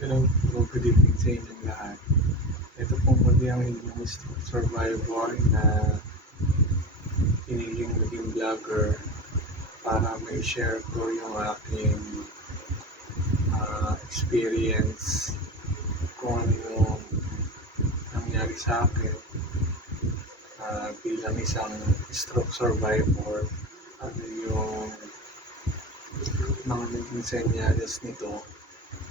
Hello po, good evening sa inyong lahat. Ito po muli ang inyong survivor na hiniling maging vlogger para may share ko yung aking experience kung ano yung nangyari sa akin bilang isang stroke survivor, ano yung mga naging senyales nito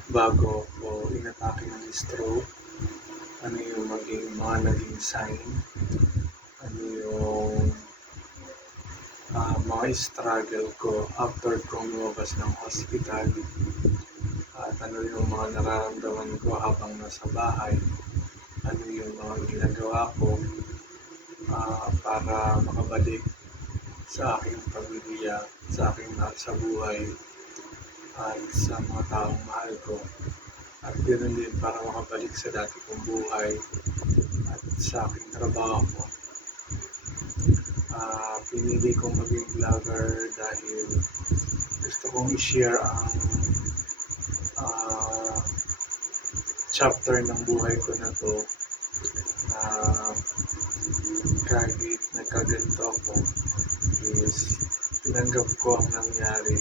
bago ko inatake ng stroke, ano yung mga naging sign, ano yung mga struggle ko after kong lumabas ng hospital, at ano yung mga nararamdaman ko habang nasa bahay, ano yung mga ginagawa ko para makabalik sa aking pamilya, sa aking mahal sa buhay, at sa mga taong mahal ko. At ganoon din para makabalik sa dati kong buhay at sa aking trabaho ko. Pinili kong maging vlogger dahil gusto kong i-share ang chapter ng buhay ko na to, na kahit nagkaganito ako is tinanggap ko ang nangyari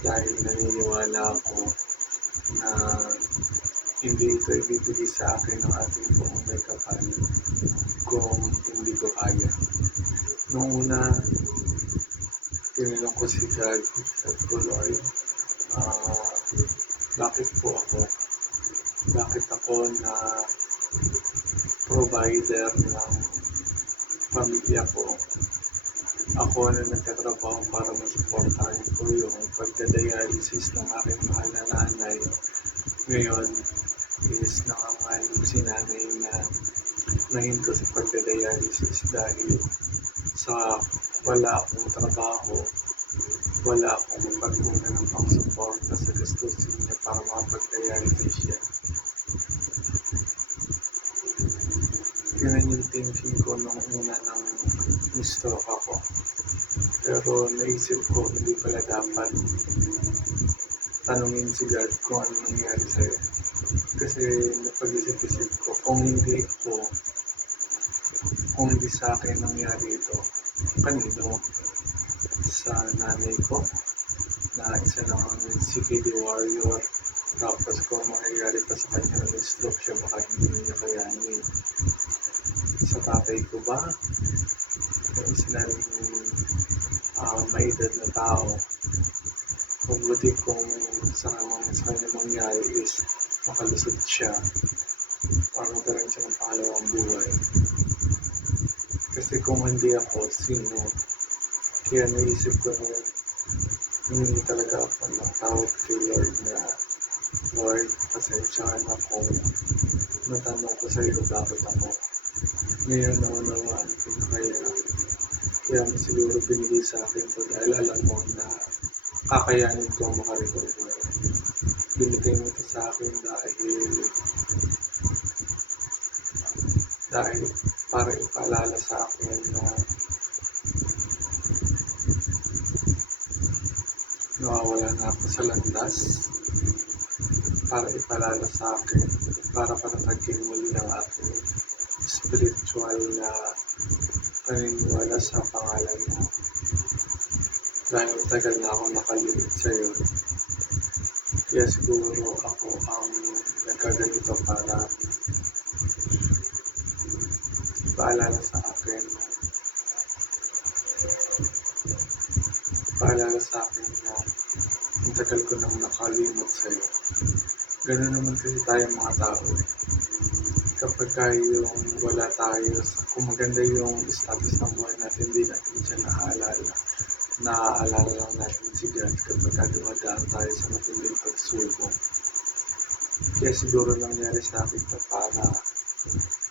dahil naniniwala ako na hindi ito ibibigay sa akin ng ating buong may kapal kung hindi ko kaya. Noong una, tinanong ko si God, sabi ko, Lord, bakit po ako? Bakit ako na provider ng pamilya ko? Ako na nagtatrabaho para masuportahan ko yung pagdadialysis ng aking mahal na nanay. Ngayon is nangangalim si nanay na nahinto sa pagdadialysis dahil sa wala akong trabaho, wala akong mapagmuna ng pang-suporta sa gastusin niya para makapag-dialysis siya. Yun yung thinking ko nung una nang stroke ako. Pero naisip ko, hindi pala dapat tanungin si God kung ano nangyari sa'yo. Kasi napag-isip-isip ko, kung hindi sa akin nangyari ito, kanino? Sa nanay ko, na isa lang ang CKD warrior, tapos kung mangyayari pa sa kanya ng stroke siya, baka hindi niya kayanin. Sa tatay ko ba, na isa na rin may edad na tao, mabuti kung sa kanya mangyari is makalusot siya para magkaroon siya ng pangalawang buhay. Kasi kung hindi ako, sino? Kaya naisip ko na hindi talaga ako ng tawag kay Lord na, Lord, pasensyahan ako, natanong ko sa iyo bakit ako. Ngayon naunawaan ko na kaya mo siguro binigay sa akin ko dahil alam mo na kakayanin ko makarecover. Binigay mo ito sa akin dahil para ipaalala sa akin na nawawala na ako sa landas, para ipaalala sa akin, para patatagin muli ang aking spiritual na paniniwala sa pangalan mo. Dahil tagal na ako nakalimit sa iyo. Kaya siguro ako ang nagkaganito para paalala sa akin na ang tagal ko nang nakalimot sa iyo. Ganoon naman kasi tayo mga tao. Kapag yung wala tayo, kung maganda yung status ng buhay natin, hindi natin siya naaalala. Naaalala lang natin si God kapag dumadaan tayo sa matinding pagsubok. Kaya siguro nangyari sa akin ito para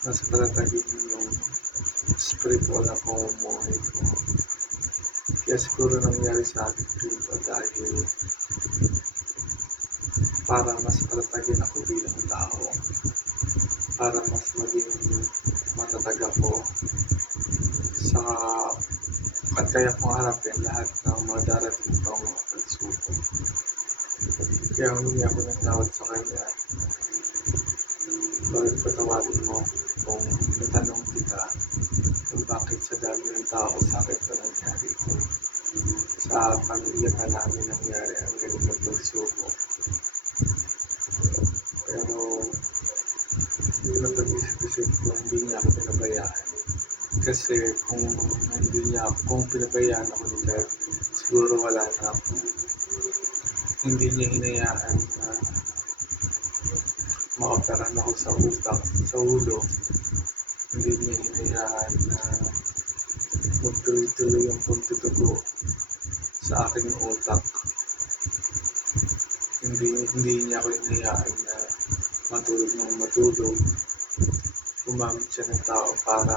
mas patatagin yung spiritual na pamumuhay ko. Kaya siguro nangyari sa akin ito dahil para mas patatagin ako bilang tao, para mas maging matatag ako at kaya kong harapin lahat ng mga darating pang mga pagsubok. Kaya humingi ako ng tawad sa kanya. Bakit patawarin mo kung natanong kita kung bakit sa dami ng tao sakit na nangyari ito. Sa pamilya pa namin nangyari ang ganitong pagsubok. Pero napag-isip-isip ko, hindi niya ako pinabayaan. Kasi kung pinabayaan ako ni God, siguro wala na ako. Hindi niya hinayaan na maoperan ako sa utak, sa ulo. Hindi niya hinayaan na magtuloy-tuloy yung pagtutugo sa aking utak. Hindi niya ako hinayaan na matulog. Gumamit siya ng tao para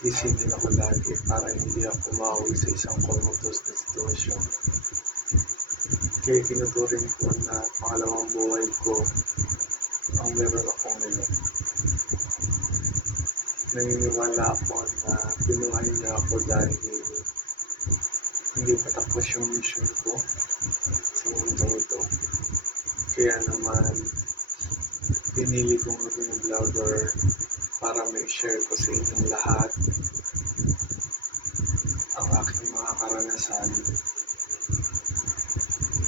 isingin ako lagi, para hindi ako mauwi sa isang comatose na sitwasyon. Kaya tinuturing ko na pangalawang buhay ko ang meron ako ngayon. Naniniwala ako na pinuhay niya ako dahil hindi pa tapos yung mission ko sa mundong ito. Kaya naman, pinili kong maging vlogger para may share ko sa inyong lahat ang aking mga karanasan.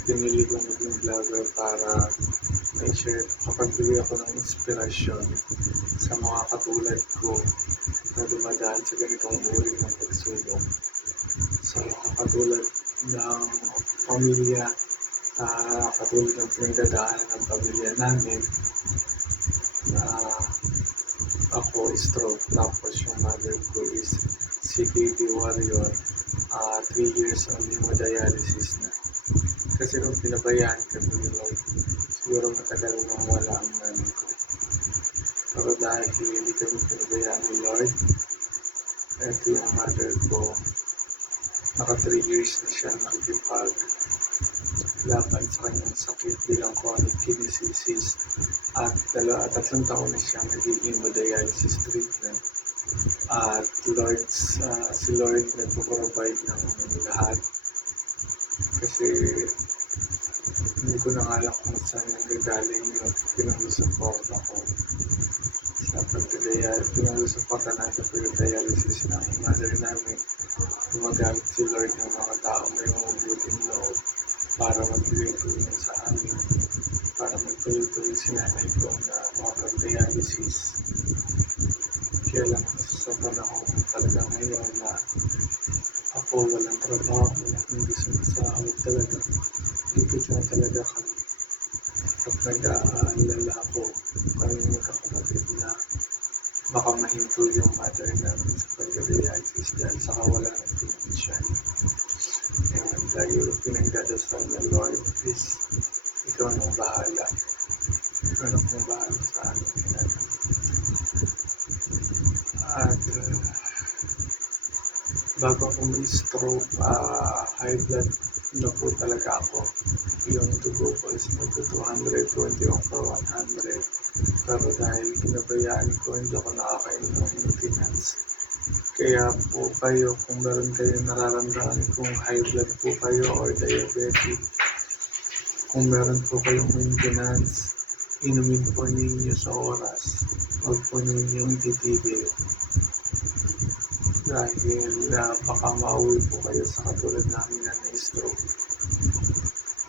Pinili kong maging vlogger para may share, kapagbigay ako ng inspirasyon sa mga katulad ko na dumadaan sa ganitong uri ng pagsubok. Sa mga katulad ng pamilya, katulad ng pinagdadaanan ng pamilya namin, na ako stroke, tapos yung mother ko is CKD warrior, 3 years on hemodialysis na. Kasi kung pinabayaan kami ni Lord, siguro matagal nang wala ang nanay ko. Pero dahil hindi kami pinabayaan ni Lord, at yung mother ko, naka 3 years na siya nakikipag laban sa kanyang sakit bilang chronic kidney disease at 3 taon na siya nagiging hemodialysis treatment. At si Lord nagpo-provide ng lahat kasi hindi ko na alam kung saan nanggagaling yung pinag-support ako sa pinag-supportan natin sa pag-dialysis ng mother namin. Gumagamit si Lord ng mga tao may mabuting loob para magbigay tulong sa amin, para magtuloy-tuloy si nanay ko na makapag-dialysis. Kaya lang sa panahon talaga ngayon na ako walang trabaho, hindi sumasahod talaga, ipit na talaga kami. At nag-aalala ako kami magkakapatid na baka mahinto yung mother namin sa pag-dialysis dahil sa kawalan ng financial. And lagi pinagdadasal ng Lord is ikaw nang bahala. Ikaw nang bahala sa amin. At bago ako may-stroke, high blood na po talaga ako. Yung dugo ko is nag-220 over 100. Pero dahil pinabayaan ko, hindi ako nakakainom ng maintenance. Kaya po kayo, kung meron kayong nararamdaman kung high blood po kayo or diabetic, kung meron po kayong maintenance, inumin po ninyo sa oras. Huwag po ninyong titigil. Dahil baka mauwi po kayo sa katulad namin na na-stroke.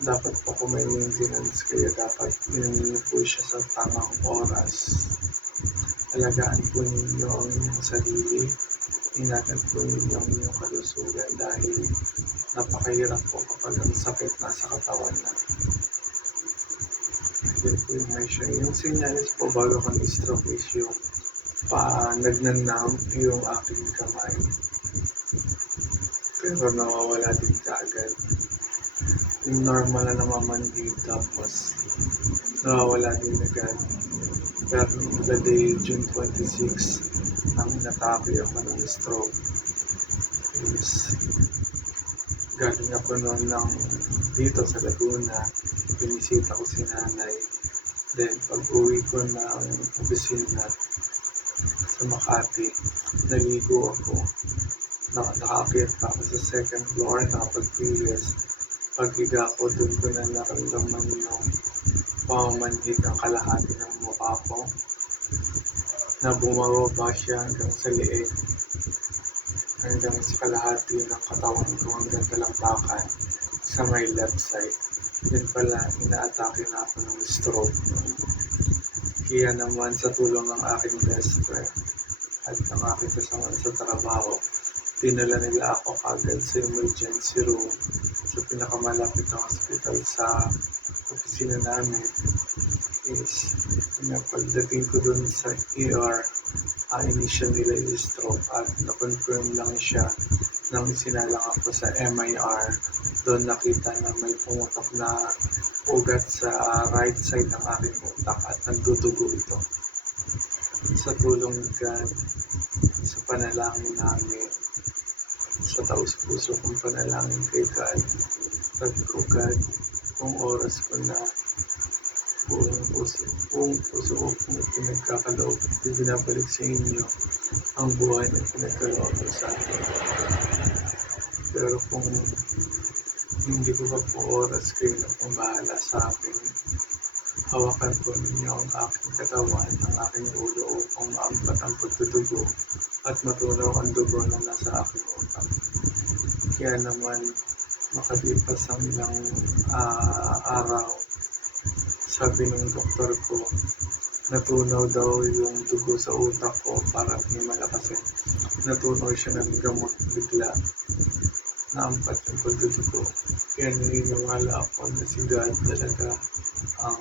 Dapat po kung may maintenance kayo, dapat inumin niyo po siya sa tamang oras. Alagaan po ninyo ang inyong sarili. Ingatan po ninyo ang inyong kalusugan dahil napakahirap po kapag ang sakit nasa katawan na. Yan po yung may siya. Yung sinyalis po bago kang stroke is yung nagnanam yung aking kamay. Pero nawawala din kaagad. Yung normal na namamandi tapos nawawala din agad. Pero the day June 26 nang inatake ako ng stroke is galing ako noon lang dito sa Laguna, binisita ko si nanay. Then pag uwi ko ng opisina sa Makati, naligo ako. Nakaakyat pa ako sa second floor, nakapagpilis. Paghiga ko, doon ko na naramdaman yung yung pamamanhid ng kalahati ng mukha ko na bumababa siya hanggang sa leeg, hanggang sa kalahati ng katawan ko hanggang talampakan sa may left side. Yun pala, inaatake na ako ng stroke. Kaya naman sa tulong ng aking best friend at ng aking kasama sa trabaho, dinala nila ako agad sa emergency room sa pinakamalapit na hospital sa opisina namin. Is pagdating ko dun sa ER, initial nila yung stroke at na-confirm lang siya nang sinalang ako sa MIR. Doon nakita na may pumutok na ugat sa right side ng aking utak at nandudugo ito. Sa tulong ni God, sa panalangin namin, sa taus-puso kong panalangin kay God, sabi ko, God, kung oras ko na buong puso ko kung pinagkakaloob at binabalik sa inyo ang buhay na pinagkaloob ko sa akin. Pero kung hindi ko pa po oras, kayo na pong bahala sa akin. Hawakan po ninyo ang aking katawan, ang aking ulo upang maampat ang pagdudugo at matunaw ang dugo na nasa aking utak. Kaya naman makalipas ang ilang araw, sabi ng doktor ko, natunaw daw yung dugo sa utak ko para himala kasi natunaw siya ng gamot bigla. Naampat yung pagdudugo. Kaya naniniwala ako na si God talaga ang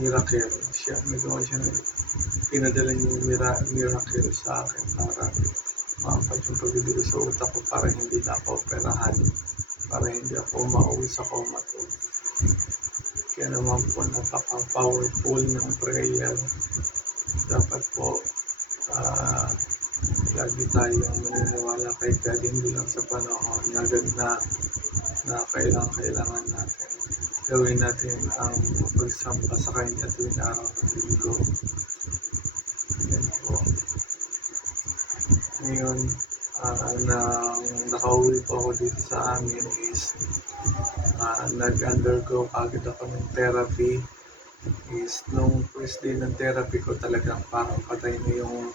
miracle. Nagawa siya ng pinadala niya yung miracle sa akin para maampat yung pagdudugo sa utak ko para hindi na ako operahan, para hindi ako mauwi sa comatose. Kaya naman po napaka-powerful ng prayer. Dapat po lagi tayong maniniwala kay God, hindi lang sa panahon na kailangan natin. Gawin natin ang pagsampa sa Kanya tuwing araw ng linggo. Yan po. Ngayon, nang nakauwi po ako dito sa amin is nag-undergo agad ako ng therapy. Is nung first day ng therapy ko talagang parang patay na yung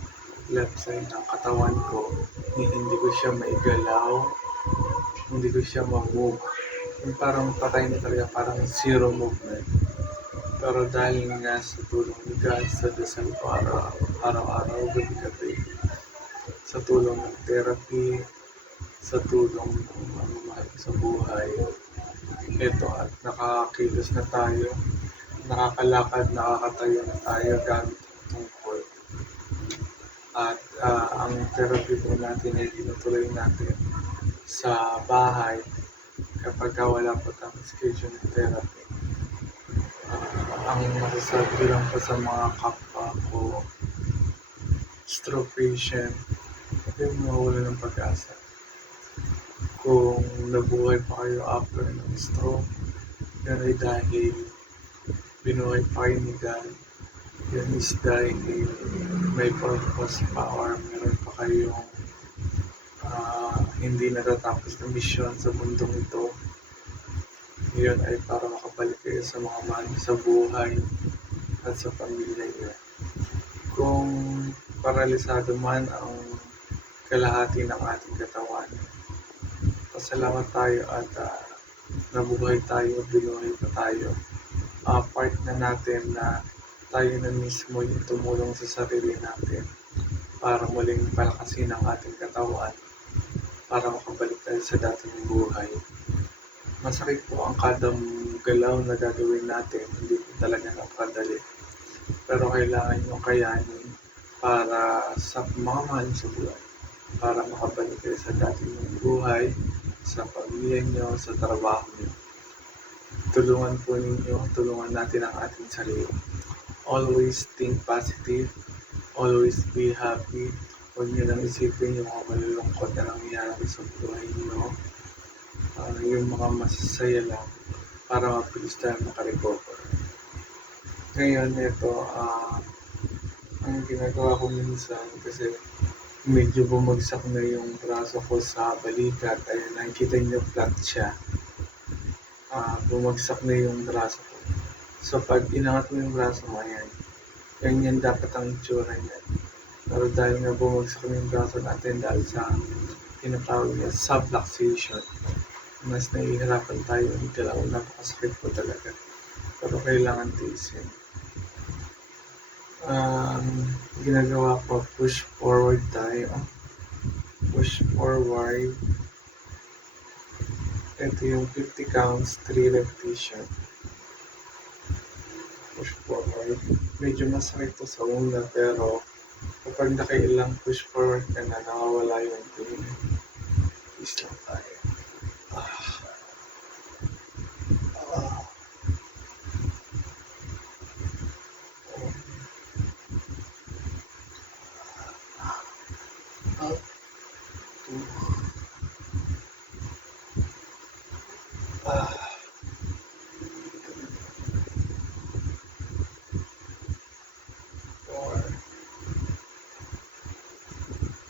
left side ng katawan ko. Hindi ko siya maigalaw, hindi ko siya mag-move. Yung parang patay na talaga, parang zero movement. Pero dahil nga sa tulong ni God, sa dasal ko araw-araw, gabi-gabi, sa tulong ng therapy, sa tulong ng mga mahal sa buhay, ito at nakakilos na tayo, nakakalakad, nakakatayo na tayo gamit ang tungkol. At ang therapy po natin ay tinutuloy natin sa bahay kapag wala po tayong schedule ng therapy. Ang masasabi lang po sa mga kapwa ko, stroke patient, yung mawala ng pag-asa. Kung nabuhay pa kayo after ng stroke, yan ay dahil binuhay pa kayo ni God. Yan is dahil may purpose pa or meron pa kayong hindi natatapos na misyon sa mundong ito. Yun ay para makabalik kayo sa mga mahal sa buhay at sa pamilya niyo. Kung paralisado man ang kalahati ng ating katawan, pasalamat tayo at nabuhay tayo, binuhay pa tayo. Part na natin na tayo na mismo yung tumulong sa sarili natin para muling palakasin ang ating katawan, para makabalik tayo sa dating buhay. Masakit po ang kada galaw na gagawin natin, hindi po talaga napakadali. Pero kailangan nyo kayanin para sa mga mahal sa buhay, para makabalik kayo sa dating buhay, sa pamilya nyo, sa trabaho nyo. Tulungan po ninyo, tulungan natin ang ating sarili. Always think positive, always be happy. Huwag nyo lang isipin yung mga malulungkot na nangyayari sa buhay nyo. Yung mga masasaya lang para mabilis tayo makarecover. Ngayon ito, ang ginagawa ko minsan kasi medyo bumagsak na yung braso ko sa balikat. Ayun, nakikita nyo flat siya. Bumagsak na yung braso ko. So, pag inangat mo yung braso mo, ayan, ganyan dapat ang itsura niyan. Pero dahil nga bumagsak yung braso natin dahil sa tinatawag na subluxation, mas nahihirapan tayo igalaw, napakasakit po talaga. Pero kailangan tiisin. Ginagawa ko, push forward tayo. Push forward. Ito yung 50 counts, 3 repetition. Push forward. Medyo masakit to sa una, pero kapag nakailang push forward ka na, nakawala yung pain. Peace lang tayo. Up, 2, 4,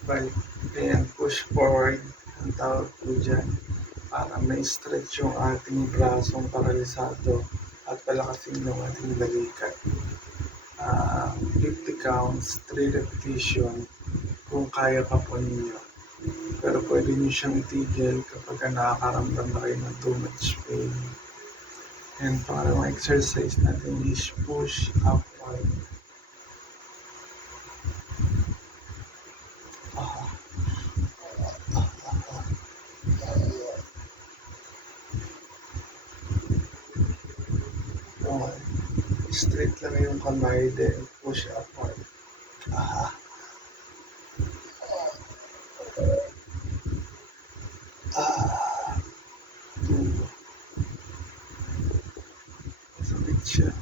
5. Ayan, push forward ang tawag po dyan para may stretch yung ating brasong paralisado at palakasin yung ating balikat. 50 counts, 3 repetition kung kaya pa po ninyo. Pero pwede nyo siyang itigil kapag nakakaramdam na kayo ng too much pain. And pangalawang exercise natin is push upward. Straight lang yung kamay, then push upward. Sakit siya.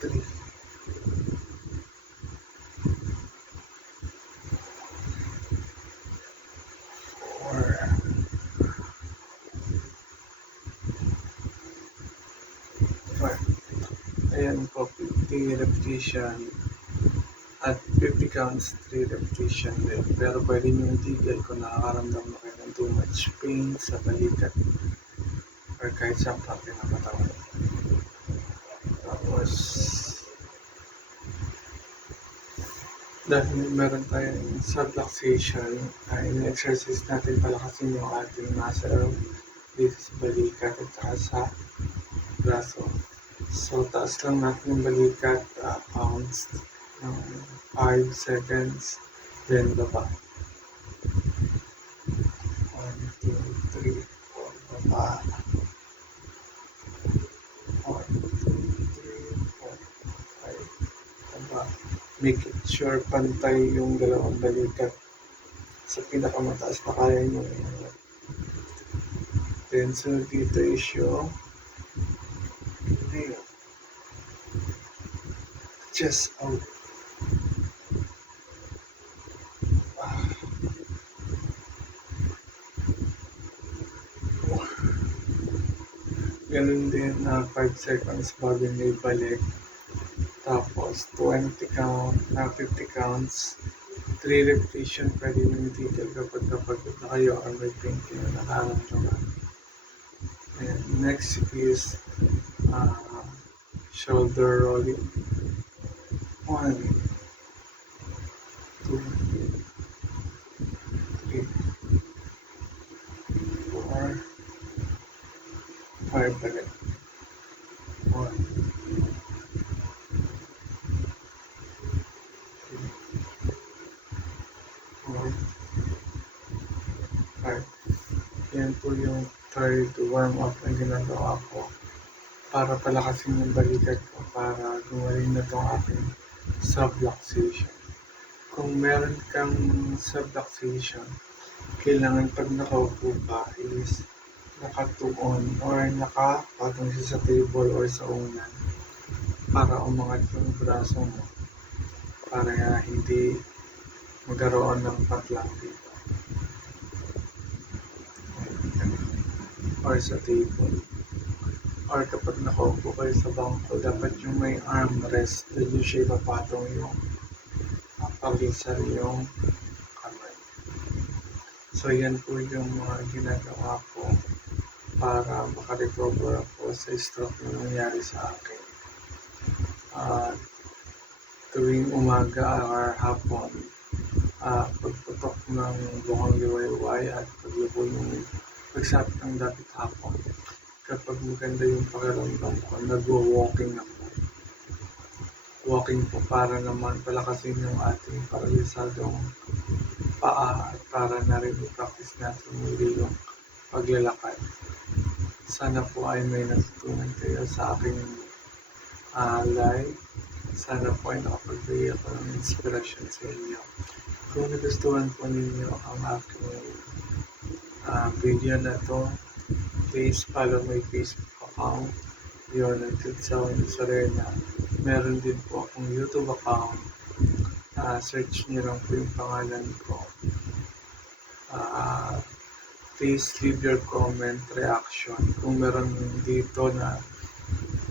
3, 4, 5. Ayan po, 50 repetition at 50 counts, 3 repetition din. Pero pwede nyo itigil kung nakakaramdam na kayo ng too much pain sa balikat or kahit sa parte ng katawan. Tapos, dahil meron tayong subluxation, in-exercise natin palakasin yung ating muscle dito sa balikat at saka sa braso. So, taas lang natin yung balikat, counts ng 5 seconds, then baba. 1, 2, 3, 4, baba. 1, 2, 3, 4, 5, baba. Make it sure pantay yung dalawang balikat sa pinakamataas na kaya nyo. Then, so dito is yung chest out. Ganun din na 5 seconds bago nyo ibalik. Tapos 20 count, 50 counts, 3 repetition, pwede nyo itigil kapag napagod na kayo or may pain kayo nakaramdaman. And next is shoulder rolling. 1, 2, 3, 4, 5 ulit. 1, 4, 5. Yan po yung third warm up na ginagawa ko para palakasin yung balikat ko para gumaling na itong aking subluxation. Kung meron kang subluxation, kailangan pag nakaupo ka is nakatuon or nakapatong siya sa table or sa unan para umangat yung braso mo para hindi magkaroon ng patlang dito or sa table. Or kapag nakaupo kayo sa bangko, dapat yung may armrest, doon yung siya ipapatong yung paglisar yung kamay. So yan po yung mga ginagawa ko para makarecover ako sa stroke na nangyari sa akin. Tuwing umaga or hapon, pagputok ng bukang liwayway at paglubog ng pagsapit ng dapit hapon. Kapag maganda yung pakiramdam ko, nagwo-walking ako. Walking po para naman palakasin yung ating paralisadong paa at para na rin i-practice natin muli yung paglalakad. Sana po ay may natutunan kayo sa aking live. Sana po ay nakapagbigay ako ng inspirasyon sa inyo. Kung nagustuhan po ninyo ang aking video na to, please follow my Facebook account, Leonard Serena. Meron din po akong YouTube account. Search niyo lang po yung pangalan ko. Please leave your comment, reaction. Kung meron dito na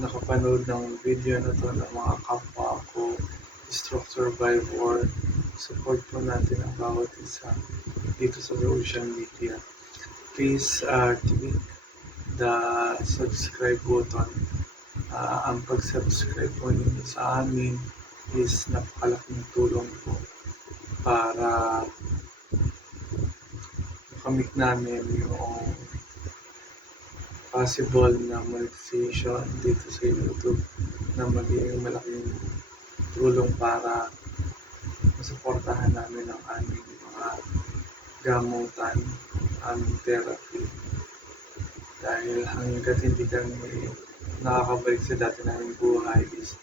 nakapanood ng video na to ng mga kapwa ko, stroke survivor, support po natin ang bawat isa dito sa social media. Please click the subscribe button. Ang pag-subscribe po ninyo sa amin is napakalaking tulong po para makamit namin yung possible na monetization dito sa YouTube na magiging malaking tulong para masuportahan namin ang aming mga gamutan, aming therapy. Dahil hanggat hindi kami nakakabalik sa dati naming buhay is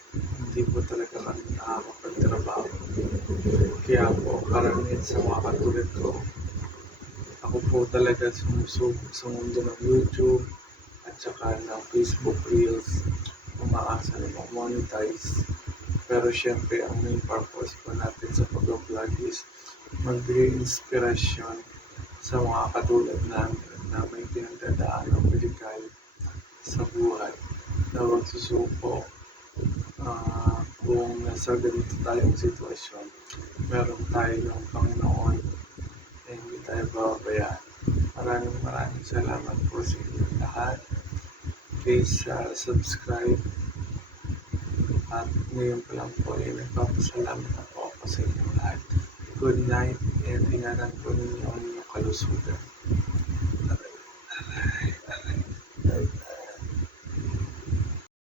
hindi po talaga kami nakakapagtrabaho. Kaya po, karamihan sa mga katulad ko, ako po talaga sumusubok sa mundo ng YouTube at saka ng Facebook Reels, umaasa na mag-monetize. Pero syempre, ang main purpose po natin sa pag-vlog is magbigay inspirasyon sa mga katulad namin na may pinagdadaan ng medikal sa buhay na huwag susuko. Kung nasa ganito tayong sitwasyon, meron tayong Panginoon na hindi tayo bababayaan. Maraming salamat po sa inyong lahat. Please subscribe. At ngayon pa lang po ay nagpapasalamat na po ako sa inyong lahat. Good night and ingatan po ninyo ang inyong kalusugan.